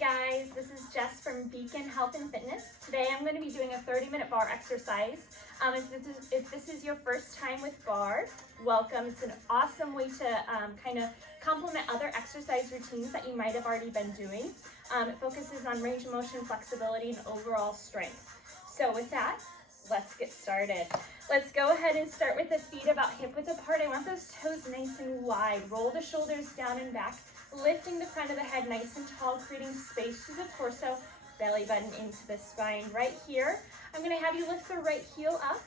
guys, this is Jess from Beacon Health and Fitness. Today I'm going to be doing a 30-minute bar exercise. If this is your first time with Barre, welcome. It's an awesome way to kind of complement other exercise routines that you might have already been doing. It focuses on range of motion, flexibility, and overall strength. So with that, let's get started. Let's go ahead and start with the feet about hip width apart. I want those toes nice and wide. Roll the shoulders down and back, lifting the front of the head nice and tall, creating space through the torso, belly button into the spine. Right here, I'm gonna have you lift the right heel up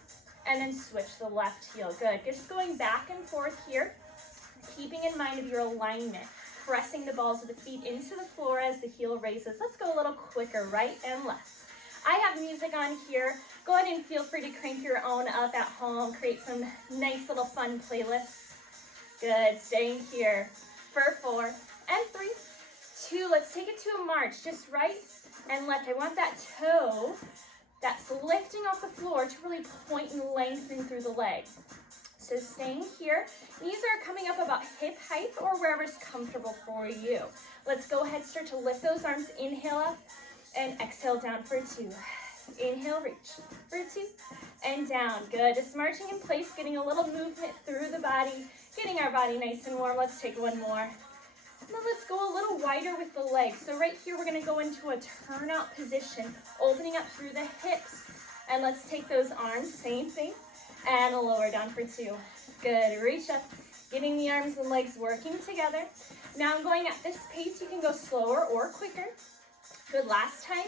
and then switch the left heel. Good, just going back and forth here, keeping in mind of your alignment, pressing the balls of the feet into the floor as the heel raises. Let's go a little quicker, right and left. I have music on here. Go ahead and feel free to crank your own up at home, create some nice little fun playlists. Good, staying here for 4 and 3, 2, let's take it to a march, just right and left. I want that toe that's lifting off the floor to really point and lengthen through the leg. So staying here, knees are coming up about hip height or wherever's comfortable for you. Let's go ahead, start to lift those arms, inhale up and exhale down for 2. Inhale, reach for 2 and down. Good, just marching in place, getting a little movement through the body, getting our body nice and warm. Let's take one more. Now let's go a little wider with the legs. So right here, we're gonna go into a turnout position, opening up through the hips. And let's take those arms, same thing, and lower down for 2. Good, reach up, getting the arms and legs working together. Now I'm going at this pace. You can go slower or quicker. Good, last time.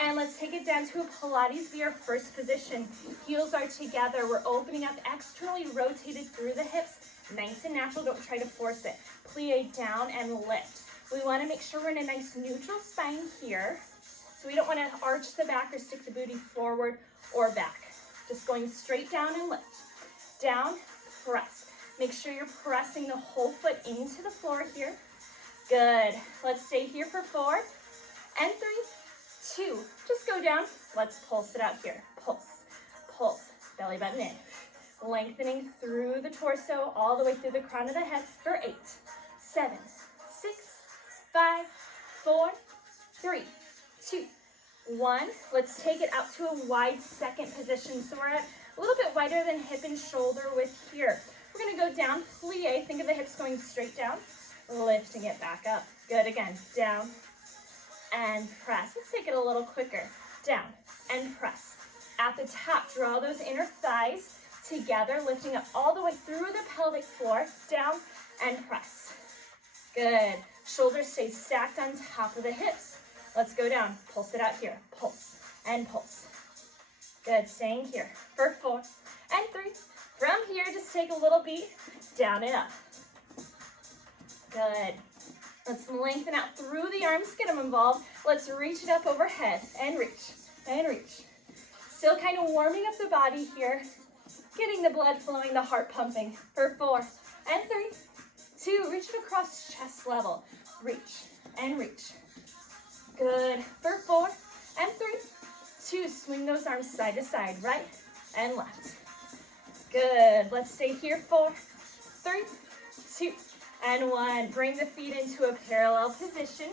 And let's take it down to a Pilates, be our first position. Heels are together. We're opening up, externally rotated through the hips. Nice and natural, don't try to force it. Plie down and lift. We want to make sure we're in a nice neutral spine here. So we don't want to arch the back or stick the booty forward or back. Just going straight down and lift. Down, press. Make sure you're pressing the whole foot into the floor here. Good. Let's stay here for 4 and 3, 2. Just go down. Let's pulse it out here. Pulse, pulse, belly button in. Lengthening through the torso, all the way through the crown of the head for 8, 7, 6, 5, 4, 3, 2, 1. Let's take it out to a wide second position. So we're at a little bit wider than hip and shoulder width here. We're gonna go down, plie. Think of the hips going straight down, lifting it back up. Good, again, down and press. Let's take it a little quicker. Down and press. At the top, draw those inner thighs together, lifting up all the way through the pelvic floor, down and press. Good. Shoulders stay stacked on top of the hips. Let's go down. Pulse it out here. Pulse and pulse. Good. Staying here for 4 and 3. From here, just take a little beat, down and up. Good. Let's lengthen out through the arms, get them involved. Let's reach it up overhead and reach and reach. Still kind of warming up the body here. Getting the blood flowing, the heart pumping for 4 and 3, 2, reach it across chest level. Reach and reach. Good. For 4 and 3, 2, swing those arms side to side, right and left. Good. Let's stay here. 4, 3, 2, and 1. Bring the feet into a parallel position.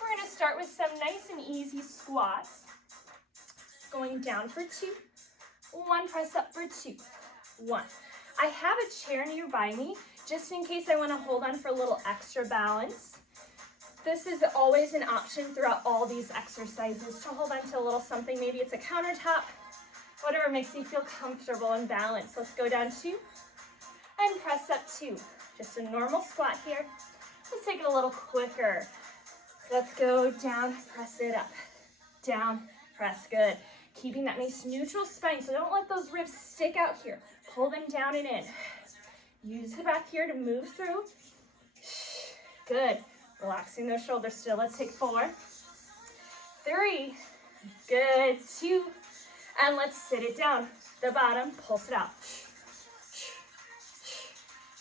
We're going to start with some nice and easy squats. Going down for 2. 1, press up for 2, 1. I have a chair nearby me, just in case I want to hold on for a little extra balance. This is always an option throughout all these exercises to hold on to a little something. Maybe it's a countertop, whatever makes you feel comfortable and balanced. Let's go down 2 and press up 2. Just a normal squat here. Let's take it a little quicker. Let's go down, press it up, down, press, good. Keeping that nice neutral spine, so don't let those ribs stick out here. Pull them down and in. Use the breath here to move through. Good. Relaxing those shoulders still. Let's take 4, 3, good, 2, and let's sit it down. The bottom, pulse it out.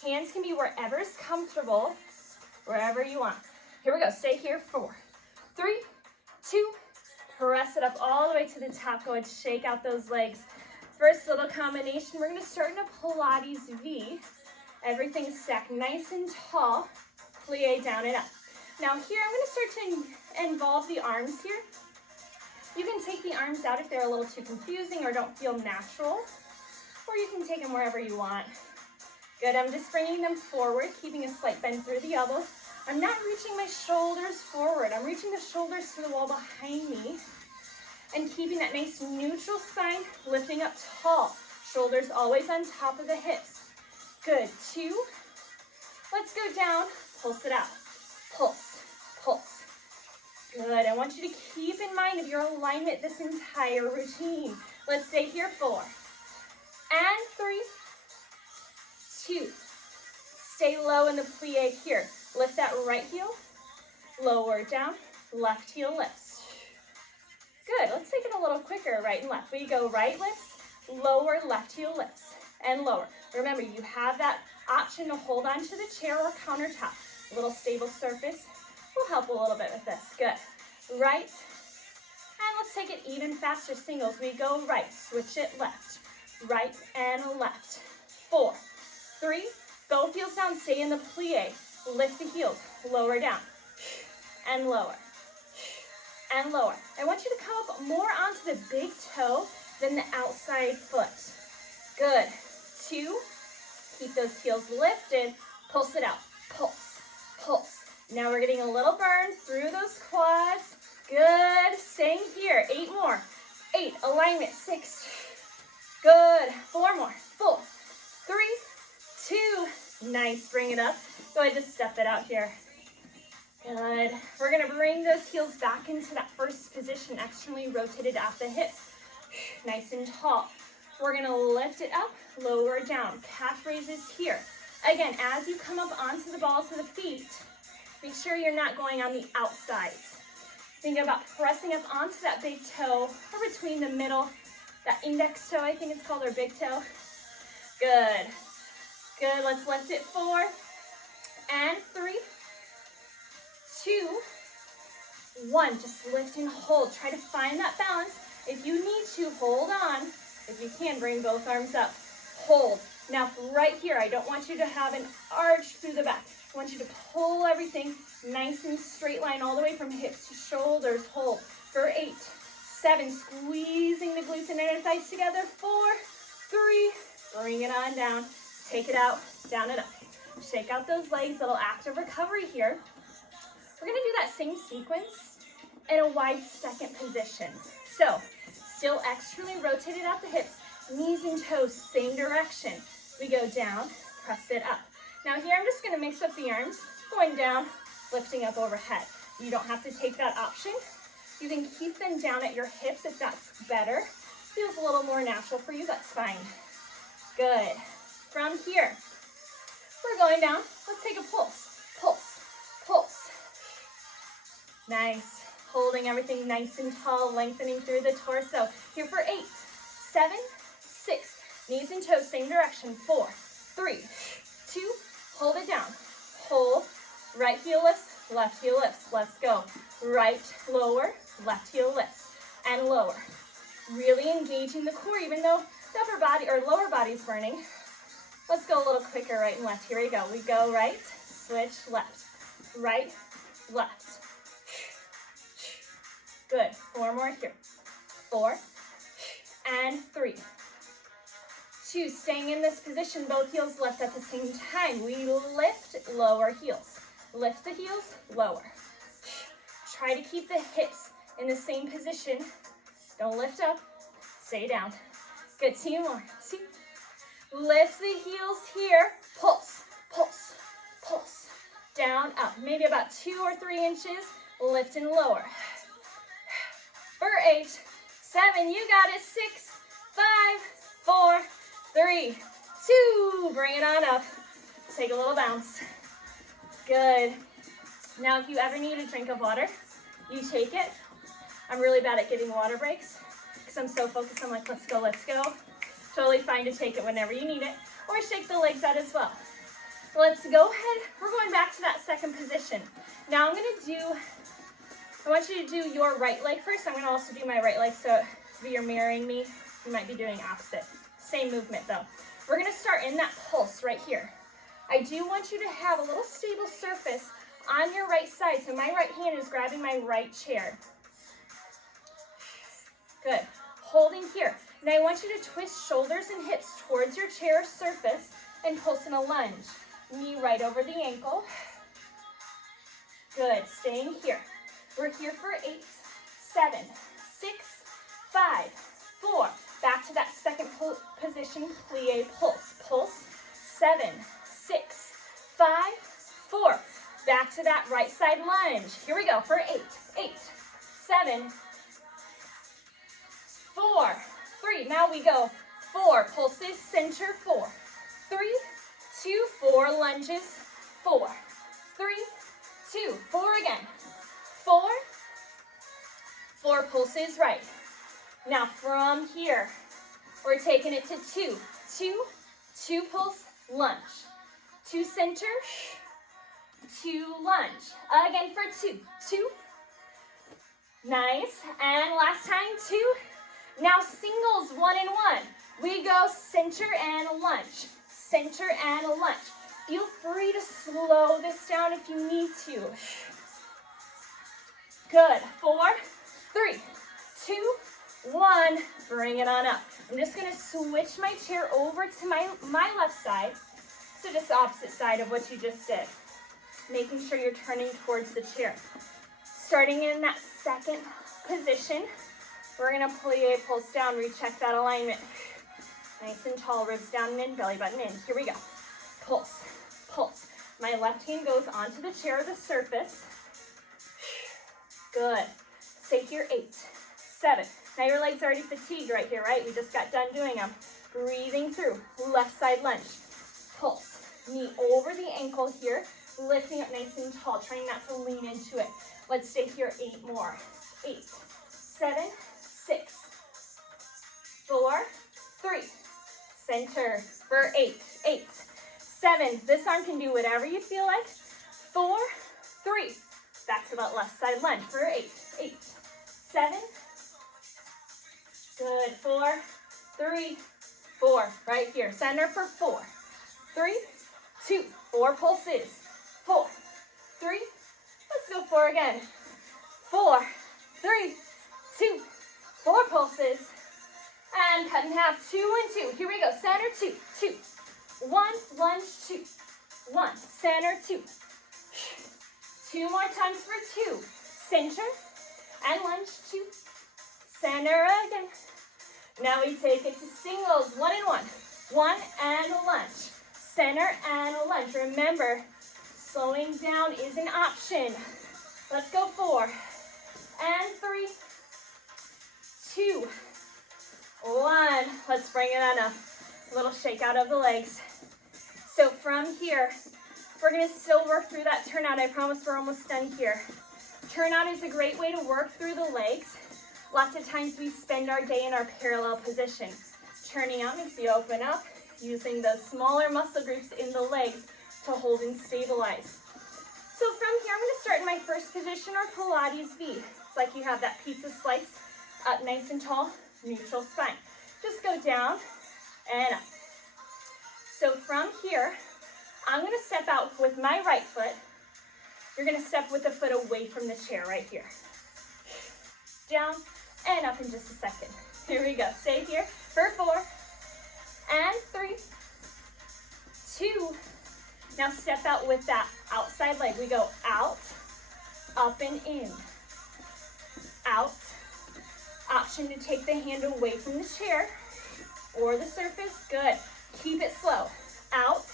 Hands can be wherever's comfortable, wherever you want. Here we go. Stay here. 4, 3, 2, press it up all the way to the top. Go ahead, shake out those legs. First little combination, we're gonna start in a Pilates V. Everything stacked nice and tall. Plie down and up. Now here, I'm gonna start to involve the arms here. You can take the arms out if they're a little too confusing or don't feel natural, or you can take them wherever you want. Good, I'm just bringing them forward, keeping a slight bend through the elbows. I'm not reaching my shoulders forward. I'm reaching the shoulders to the wall behind me and keeping that nice neutral spine, lifting up tall. Shoulders always on top of the hips. Good, 2. Let's go down, pulse it out. Pulse, pulse. Good, I want you to keep in mind of your alignment this entire routine. Let's stay here, 4. And 3, 2. Stay low in the plie here. Lift that right heel, lower down, left heel lifts. Good, let's take it a little quicker, right and left. We go right lifts, lower, left heel lifts, and lower. Remember, you have that option to hold on to the chair or countertop. A little stable surface will help a little bit with this. Good. Right, and let's take it even faster singles. We go right, switch it left, right and left. 4, 3, both heels down, stay in the plie. Lift the heels, lower down, and lower, and lower. I want you to come up more onto the big toe than the outside foot. Good. 2, keep those heels lifted, pulse it out, pulse, pulse. Now we're getting a little burn through those quads. Good, staying here, 8 more. 8, alignment, 6. Good, 4 more, 4, 3, 2. Nice, bring it up. Go ahead, just step it out here. Good. We're gonna bring those heels back into that first position, externally rotated at the hips. Nice and tall. We're gonna lift it up, lower it down. Calf raises here. Again, as you come up onto the balls of the feet, make sure you're not going on the outsides. Think about pressing up onto that big toe or between the middle, that index toe, I think it's called, or big toe. Good. Good, let's lift it, 4, and 3, 2, 1. Just lift and hold. Try to find that balance. If you need to, hold on. If you can, bring both arms up. Hold. Now, right here, I don't want you to have an arch through the back. I want you to pull everything nice and straight line all the way from hips to shoulders. Hold for 8, 7, squeezing the glutes and inner thighs together. 4, 3, bring it on down. Take it out, down and up. Shake out those legs, little active recovery here. We're gonna do that same sequence in a wide second position. So, still externally rotated out the hips, knees and toes, same direction. We go down, press it up. Now here, I'm just gonna mix up the arms, going down, lifting up overhead. You don't have to take that option. You can keep them down at your hips if that's better. Feels a little more natural for you, that's fine. Good. From here, we're going down. Let's take a pulse, pulse, pulse. Nice. Holding everything nice and tall, lengthening through the torso. Here for 8, 7, 6. Knees and toes, same direction. 4, 3, 2. Hold it down. Hold. Right heel lifts, left heel lifts. Let's go. Right, lower, left heel lifts, and lower. Really engaging the core, even though the upper body or lower body's burning. Let's go a little quicker, right and left. Here we go. We go right, switch, left. Right, left. Good. 4 more here. 4, and 3, 2. Staying in this position, both heels lift at the same time. We lift, lower heels. Lift the heels, lower. Try to keep the hips in the same position. Don't lift up, stay down. Good, 2 more. 2. Lift the heels here. Pulse, pulse, pulse. Down, up. Maybe about 2 or 3 inches. Lift and lower. For 8, 7, you got it. 6, 5, 4, 3, 2. Bring it on up. Take a little bounce. Good. Now, if you ever need a drink of water, you take it. I'm really bad at giving water breaks because I'm so focused on like, let's go, let's go. Totally fine to take it whenever you need it, or shake the legs out as well. Let's go ahead. We're going back to that second position. Now I want you to do your right leg first. I'm gonna also do my right leg, so if you're mirroring me, you might be doing opposite. Same movement though. We're gonna start in that pulse right here. I do want you to have a little stable surface on your right side. So my right hand is grabbing my right chair. Good. Holding here. Now I want you to twist shoulders and hips towards your chair surface and pulse in a lunge. Knee right over the ankle. Good. Staying here. We're here for 8, 7, 6, 5, 4. Back to that second position, plie pulse. Pulse. 7, 6, 5, 4. Back to that right side lunge. Here we go for 8, 7, 4, 3. Now we go 4 pulses, center 4, 3, 2, 4 lunges, 4, 3, 2, 4 again, 4, 4 pulses right. Now from here, we're taking it to 2, 2 pulse, lunge, 2 center, 2 lunge. Again for 2, 2. Nice. And last time, 2. Now singles, 1 and 1. We go center and a lunge, center and a lunge. Feel free to slow this down if you need to. Good. 4, 3, 2, 1. Bring it on up. I'm just going to switch my chair over to my left side. So just the opposite side of what you just did. Making sure you're turning towards the chair. Starting in that second position, we're going to plie pulse down, recheck that alignment. Nice and tall, ribs down and in, belly button in. Here we go. Pulse, pulse. My left hand goes onto the chair, the surface. Good. Stay here, 8, 7. Now your legs are already fatigued right here, right? We just got done doing them. Breathing through, left side lunge. Pulse, knee over the ankle here, lifting up nice and tall, trying not to lean into it. Let's stay here, 8 more. 8, 7, 6, 4, 3. Center for 8, 8, 7. This arm can do whatever you feel like. 4, 3. Back to that left side lunge for 8, 8, 7. Good. 4, 3, 4. Right here. Center for 4, 3, 2. 4 pulses. 4, 3. Let's go 4 again. 4, 3, 2. 4 pulses. And cut in half. 2 and 2. Here we go. Center 2, 2. 1, lunge 2. 1. Center 2. 2 more times for 2. Center and lunge 2. Center again. Now we take it to singles. 1 and 1. 1 and a lunge. Center and a lunge. Remember, slowing down is an option. Let's go 4 and 3, 2, 1. Let's bring it on up. A little shake out of the legs. So from here, we're going to still work through that turnout. I promise we're almost done here. Turnout is a great way to work through the legs. Lots of times we spend our day in our parallel position. Turning out makes you open up, using those smaller muscle groups in the legs to hold and stabilize. So from here, I'm going to start in my first position, or Pilates V. It's like you have that pizza slice up nice and tall, neutral spine. Just go down and up. So from here, I'm going to step out with my right foot. You're going to step with the foot away from the chair right here. Down and up in just a second. Here we go. Stay here for 4 and 3, 2. Now step out with that outside leg. We go out, up and in. Out. Option to take the hand away from the chair or the surface. Good. Keep it slow. Out,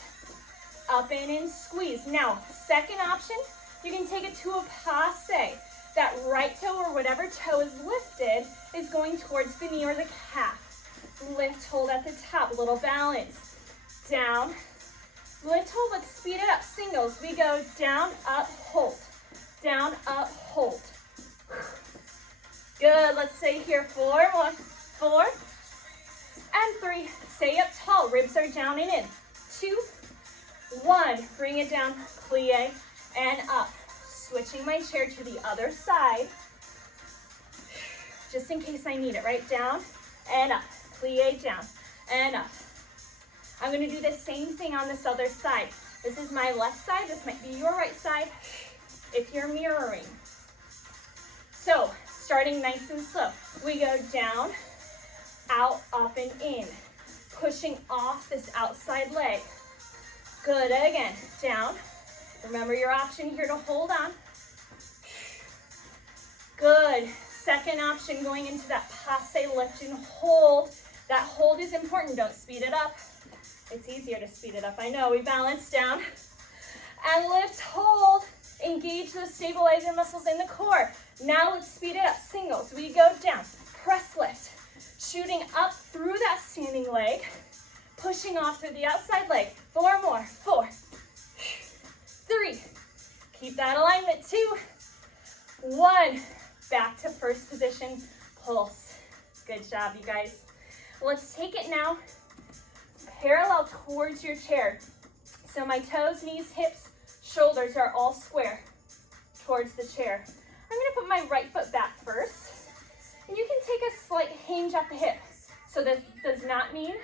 up and in, squeeze. Now, second option, you can take it to a passe. That right toe or whatever toe is lifted is going towards the knee or the calf. Lift, hold at the top, little balance. Down, lift, hold, let's speed it up. Singles, we go down, up, hold. Down, up, hold. Good, let's stay here, 4 more. 4 and 3, stay up tall, ribs are down and in. 2, 1, bring it down, plie and up. Switching my chair to the other side, just in case I need it, right? Down and up, plie down and up. I'm gonna do the same thing on this other side. This is my left side, this might be your right side. if you're mirroring. So starting nice and slow, we go down, out, up, and in, pushing off this outside leg. Good, again, down. Remember your option here to hold on. Good, second option going into that passe lift and hold. That hold is important, don't speed it up. It's easier to speed it up, I know. We balance down and lift, hold. Engage those stabilizer muscles in the core. Now let's speed it up, singles. We go down, press lift, shooting up through that standing leg, pushing off through the outside leg. 4 more, 4, 3, keep that alignment, 2, 1, back to first position, pulse. Good job, you guys. Let's take it now, parallel towards your chair. So my toes, knees, hips, shoulders are all square towards the chair. I'm gonna put my right foot back first, and you can take a slight hinge at the hip. So this does not mean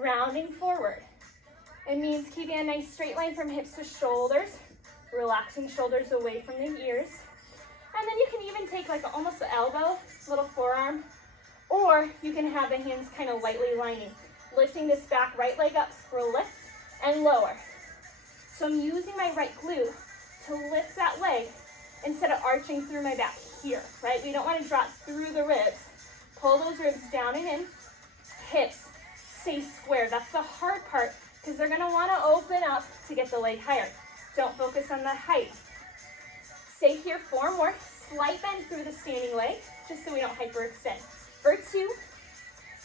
rounding forward. It means keeping a nice straight line from hips to shoulders, relaxing shoulders away from the ears. And then you can even take like almost an elbow, little forearm, or you can have the hands kind of lightly lining. Lifting this back right leg up for a lift and lower. So I'm using my right glute to lift that leg instead of arching through my back here, right? We don't want to drop through the ribs. Pull those ribs down and in. Hips stay square. That's the hard part because they're going to want to open up to get the leg higher. Don't focus on the height. Stay here, 4 more. Slight bend through the standing leg just so we don't hyperextend. For 2.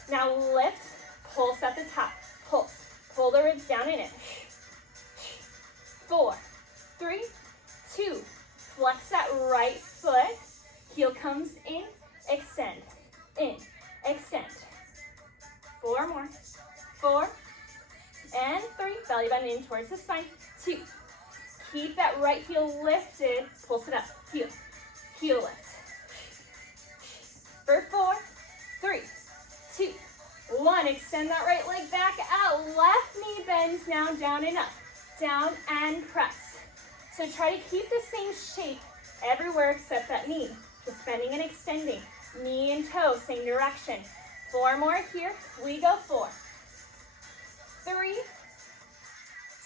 Now lift, pulse at the top. Pulse. Pull the ribs down and in. 4, 3, 2. Flex that right foot. Heel comes in, extend, extend. 4 more. 4 and 3. Belly button in towards the spine. 2. Keep that right heel lifted. Pulse it up. Heel. Heel lift. For 4, 3, 2, 1. Extend that right leg back out. Left knee bends now, down and up. Down and press. So try to keep the same shape everywhere except that knee. Just bending and extending. Knee and toe, same direction. 4 more here. We go 4, 3,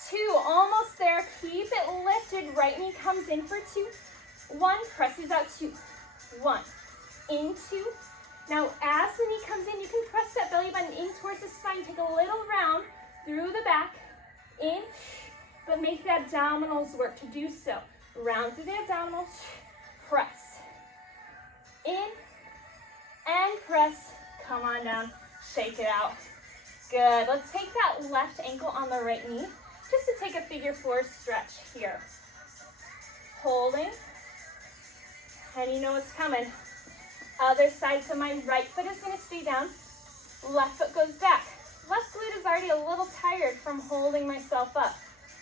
2. Almost there. Keep it lifted. Right knee comes in for 2. 1. Presses out 2. 1. In 2. Now as the knee comes in, you can press that belly button in towards the spine. Take a little round through the back. In. But make the abdominals work to do so. Round through the abdominals, press. In and press. Come on down, shake it out. Good, let's take that left ankle on the right knee, just to take a figure 4 stretch here. Holding, and you know what's coming. Other side, so my right foot is gonna stay down, left foot goes back. Left glute is already a little tired from holding myself up.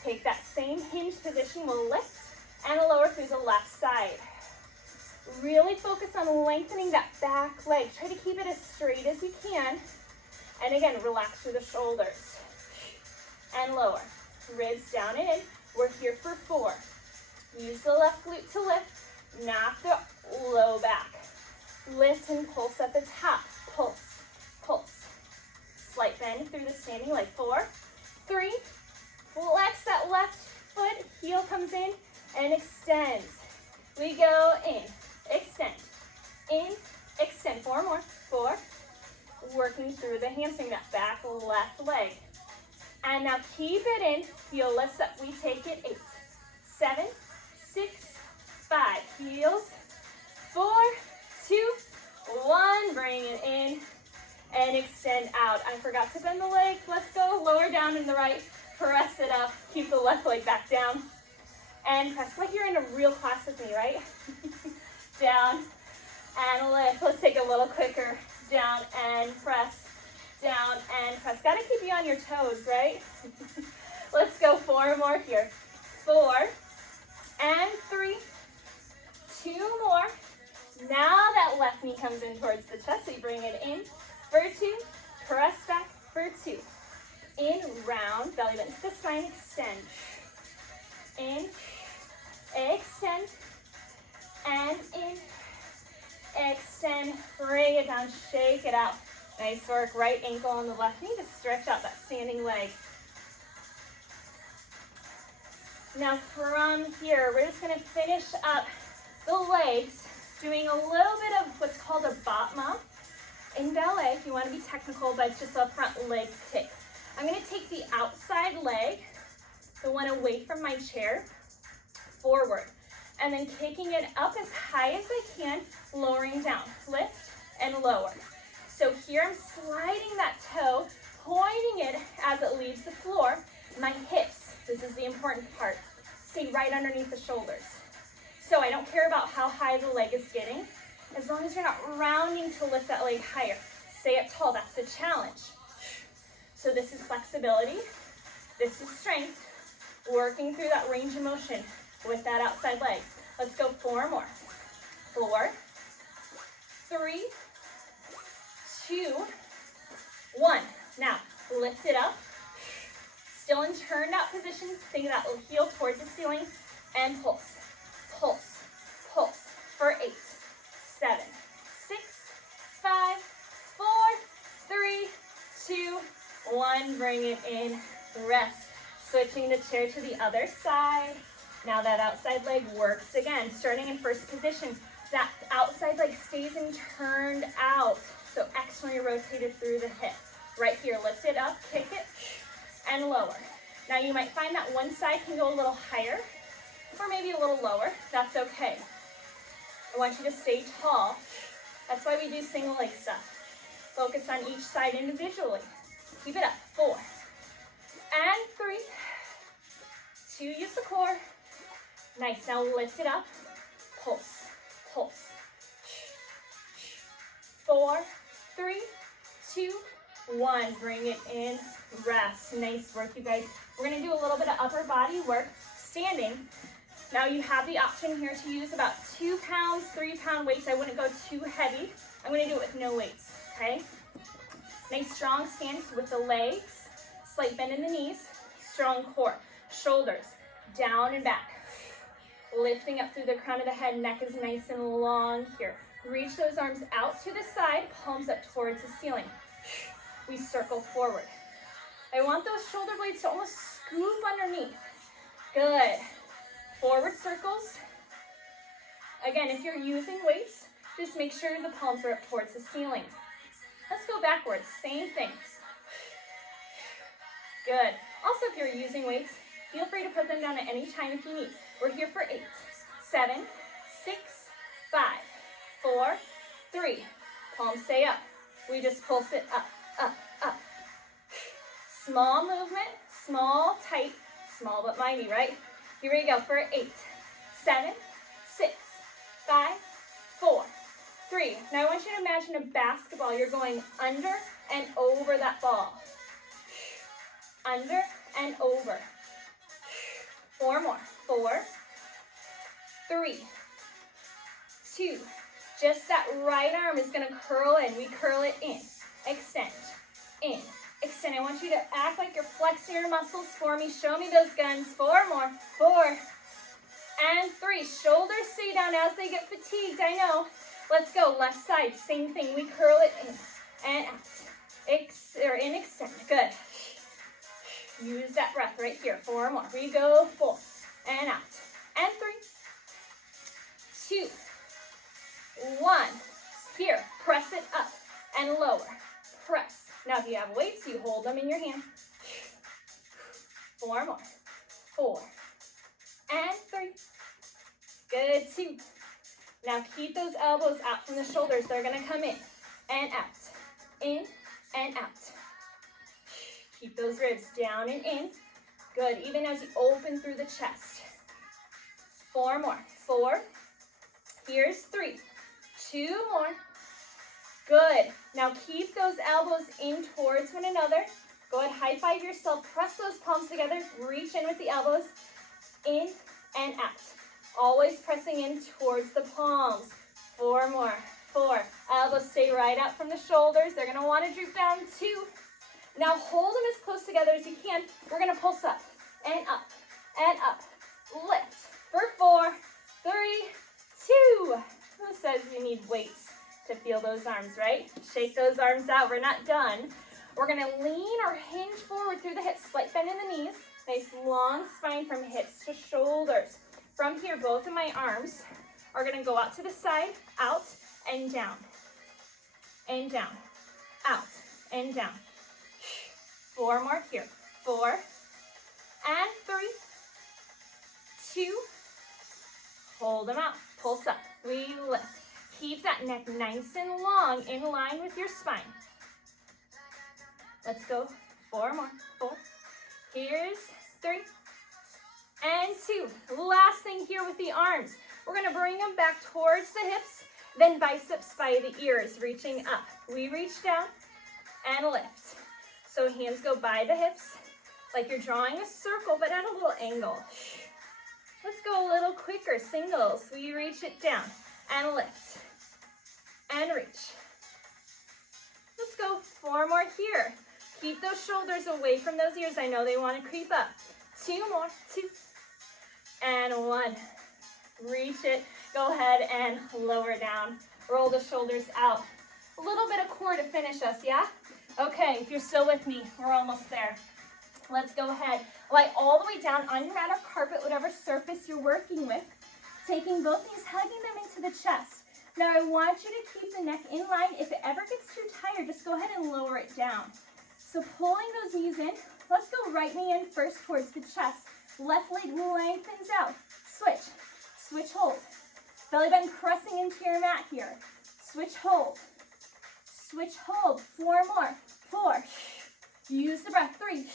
Take that same hinge position, we'll lift and lower through the left side. Really focus on lengthening that back leg. Try to keep it as straight as you can. And again, relax through the shoulders. And lower. Ribs down and in. We're here for 4. Use the left glute to lift, not the low back. Lift and pulse at the top. Pulse, pulse. Slight bend through the standing leg. 4, 3, flex that left foot, heel comes in and extends. We go in, extend, in, extend. 4 more, 4. Working through the hamstring, that back left leg. And now keep it in, heel lifts up, we take it 8, 7, 6, 5. Heels, 4, 2, 1. Bring it in and extend out. I forgot to bend the leg. Let's go lower down in the right. Press it up, keep the left leg back down, and press like you're in a real class with me, right? Down and lift. Let's take a little quicker. Down and press, down and press. Gotta keep you on your toes, right? Let's go 4 more here. 4 and 3, 2 more. Now that left knee comes in towards the chest, so you bring it in for 2, press back for 2. In, round, belly button to the spine, extend. In, extend, and in, extend, bring it down, shake it out. Nice work, right ankle on the left knee to stretch out that standing leg. Now from here, we're just gonna finish up the legs, doing a little bit of what's called a battement. In ballet, if you want to be technical, but it's just a front leg kick. I'm gonna take the outside leg, the one away from my chair, forward, and then kicking it up as high as I can, lowering down, lift and lower. So here I'm sliding that toe, pointing it as it leaves the floor. My hips, this is the important part, stay right underneath the shoulders. So I don't care about how high the leg is getting, as long as you're not rounding to lift that leg higher. Stay up tall, that's the challenge. So this is flexibility, this is strength, working through that range of motion with that outside leg. Let's go 4 more. 4, 3, 2, 1. Now, lift it up. Still in turned out position. Think of that heel towards the ceiling and pulse. Pulse, pulse for 8, 7, 6, 5, 4, 3, 2, 1. Bring it in, rest. Switching the chair to the other side. Now that outside leg works again. Starting in first position, that outside leg stays in turned out. So externally rotated through the hip. Right here, lift it up, kick it, and lower. Now you might find that one side can go a little higher, or maybe a little lower. That's okay. I want you to stay tall. That's why we do single leg stuff. Focus on each side individually. Keep it up. 4, and 3, 2, use the core. Nice, now lift it up. Pulse, pulse. 4, 3, 2, 1. Bring it in, rest. Nice work, you guys. We're gonna do a little bit of upper body work, standing. Now you have the option here to use about 2 pounds, 3 pound weights. I wouldn't go too heavy. I'm gonna do it with no weights, okay? Nice strong stance with the legs, slight bend in the knees, strong core, shoulders, down and back. Lifting up through the crown of the head, neck is nice and long here. Reach those arms out to the side, palms up towards the ceiling. We circle forward. I want those shoulder blades to almost scoop underneath. Good. Forward circles. Again, if you're using weights, just make sure the palms are up towards the ceiling. Let's go backwards. Same thing. Good. Also, if you're using weights, feel free to put them down at any time if you need. We're here for 8, 7, 6, 5, 4, 3. Palms stay up. We just pulse it up, up, up. Small movement, small, tight, small but mighty, right? Here we go for 8, 7, 6, 5, 4, 3. Now I want you to imagine a basketball. You're going under and over that ball. Under and over. 4 more. 4, 3, 2. Just that right arm is going to curl in. We curl it in. Extend. In. Extend. I want you to act like you're flexing your muscles for me. Show me those guns. 4 more. 4 and 3. Shoulders stay down as they get fatigued. I know. Let's go. Left side. Same thing. We curl it in and out. In, extend. Good. Use that breath right here. 4 more. We go 4 and out. And 3, 2, 1. Here. Press it up and lower. Press. Now if you have weights, you hold them in your hand. 4 more. 4 and 3. Good. 2. Now keep those elbows out from the shoulders. They're going to come in and out. In and out. Keep those ribs down and in. Good. Even as you open through the chest. 4 more. 4. Here's 3. 2 more. Good. Now keep those elbows in towards one another. Go ahead, high five yourself. Press those palms together. Reach in with the elbows. In and out. Always pressing in towards the palms. 4 more. 4. Elbows stay right out from the shoulders. They're going to want to droop down. 2. Now hold them as close together as you can. We're going to pulse up and up and up. Lift. For 4, 3, 2. Who says you need weights to feel those arms, right? Shake those arms out. We're not done. We're going to lean or hinge forward through the hips, slight bend in the knees. Nice long spine from hips to shoulders. From here, both of my arms are going to go out to the side, out and down, out and down. 4 more here. 4 and 3, 2. Hold them out. Pulse up. We lift. Keep that neck nice and long in line with your spine. Let's go. 4 more. 4. Here's 3 and 2. Last thing here with the arms. We're going to bring them back towards the hips, then biceps by the ears, reaching up. We reach down and lift. So hands go by the hips like you're drawing a circle, but at a little angle. Let's go a little quicker. Singles. We reach it down and lift and reach. Let's go 4 more here. Keep those shoulders away from those ears. I know they want to creep up. 2 more. 2 and 1. Reach it. Go ahead and lower down. Roll the shoulders out. A little bit of core to finish us, yeah? Okay, if you're still with me, we're almost there. Let's go ahead. Lie all the way down on your mat or carpet, whatever surface you're working with. Taking both knees, hugging them into the chest. Now I want you to keep the neck in line. If it ever gets too tired, just go ahead and lower it down. So pulling those knees in. Let's go right knee in first towards the chest. Left leg lengthens out. Switch. Switch, hold. Belly button pressing into your mat here. Switch, hold. Switch, hold. 4 more. 4. Use the breath. 3,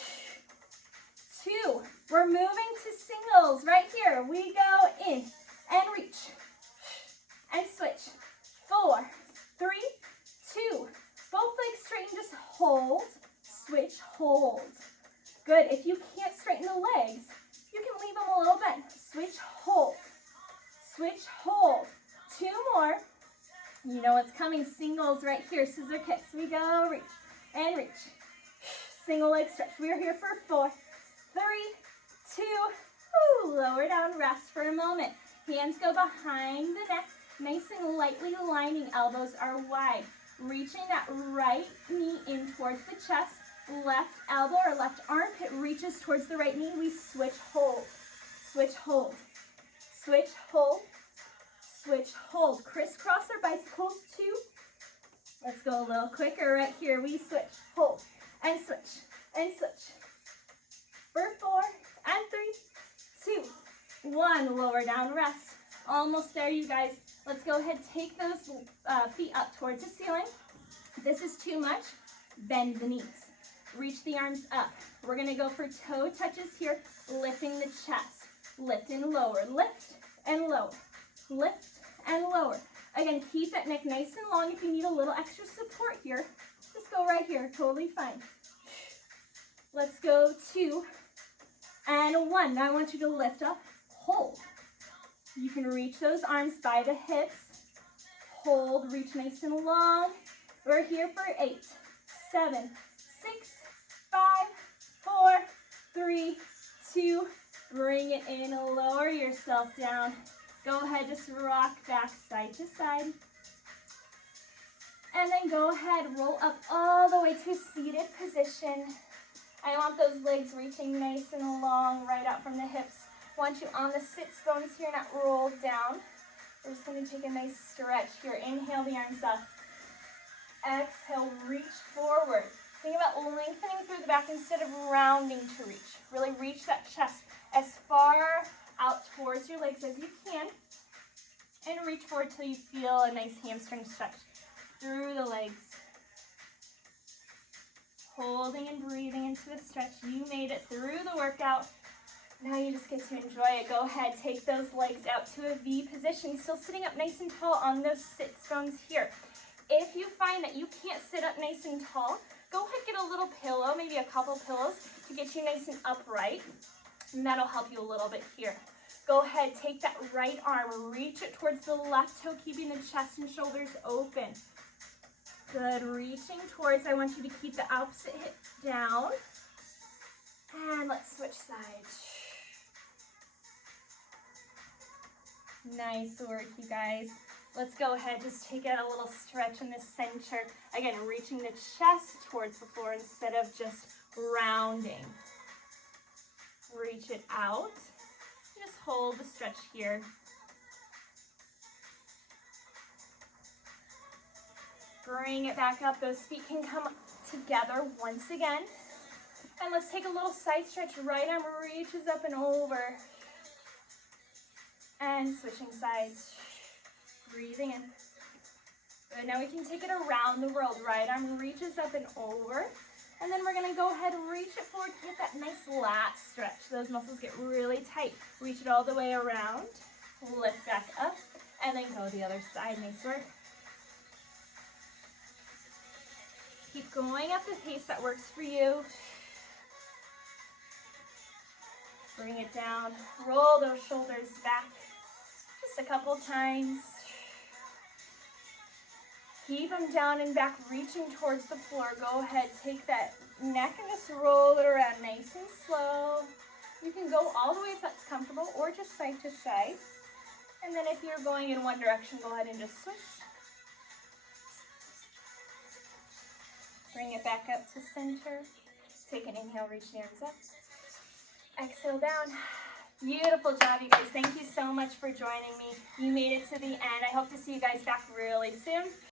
2. We're moving to singles right here. We go in and reach and switch. 4, 3, 2. Both legs straighten. Just hold. Switch, hold. Good. If you can't straighten the legs, you can leave them a little bent. Switch, hold. Switch, hold. 2 more. You know what's coming. Singles right here. Scissor kicks. We go reach and reach. Single leg stretch. We are here for 4, 3, 2. Ooh, lower down. Rest for a moment. Hands go behind the neck. Nice and lightly lining. Elbows are wide. Reaching that right knee in towards the chest. Left elbow or left armpit reaches towards the right knee. We switch, hold. Switch, hold. Switch, hold. Switch, hold. Crisscross our bicycles 2. Let's go a little quicker right here. We switch, hold, and switch, and switch. For 4 and 3, 2, 1. Lower down, rest. Almost there, you guys. Let's go ahead, take those feet up towards the ceiling. If this is too much, bend the knees. Reach the arms up. We're going to go for toe touches here, lifting the chest. Lift and lower. Lift and lower. Lift and lower. Again, keep that neck nice and long. If you need a little extra support here, just go right here. Totally fine. Let's go 2 and 1. Now I want you to lift up. Hold. You can reach those arms by the hips. Hold. Reach nice and long. We're here for 8, 7, 6, 5, 4, 3, 2. Bring it in. Lower yourself down. Go ahead, just rock back side to side. And then go ahead, roll up all the way to seated position. I want those legs reaching nice and long right out from the hips. I want you on the sits bones here, not rolled down. We're just going to take a nice stretch here. Inhale the arms up. Exhale, reach forward. Think about lengthening through the back instead of rounding to reach. Really reach that chest as far out towards your legs as you can. And reach forward till you feel a nice hamstring stretch through the legs. Holding and breathing into the stretch. You made it through the workout. Now you just get to enjoy it. Go ahead, take those legs out to a V position. Still sitting up nice and tall on those sits bones here. If you find that you can't sit up nice and tall, go ahead, get a little pillow, maybe a couple pillows to get you nice and upright. And that'll help you a little bit here. Go ahead, take that right arm, reach it towards the left toe, keeping the chest and shoulders open. Good, reaching towards, I want you to keep the opposite hip down. And let's switch sides. Nice work, you guys. Let's go ahead, just take out a little stretch in the center. Again, reaching the chest towards the floor instead of just rounding. Reach it out. Just hold the stretch here. Bring it back up. Those feet can come together once again. And let's take a little side stretch. Right arm reaches up and over. And switching sides. Breathing in. Good. Now we can take it around the world. Right arm reaches up and over. And then we're going to go ahead and reach it forward to get that nice lat stretch. Those muscles get really tight. Reach it all the way around. Lift back up. And then go the other side. Nice work. Keep going at the pace that works for you. Bring it down. Roll those shoulders back. Just a couple times. Keep them down and back, reaching towards the floor. Go ahead, take that neck and just roll it around nice and slow. You can go all the way if that's comfortable, or just side to side. And then if you're going in one direction, go ahead and just switch. Bring it back up to center. Take an inhale, reach the arms up. Exhale down. Beautiful job, you guys. Thank you so much for joining me. You made it to the end. I hope to see you guys back really soon.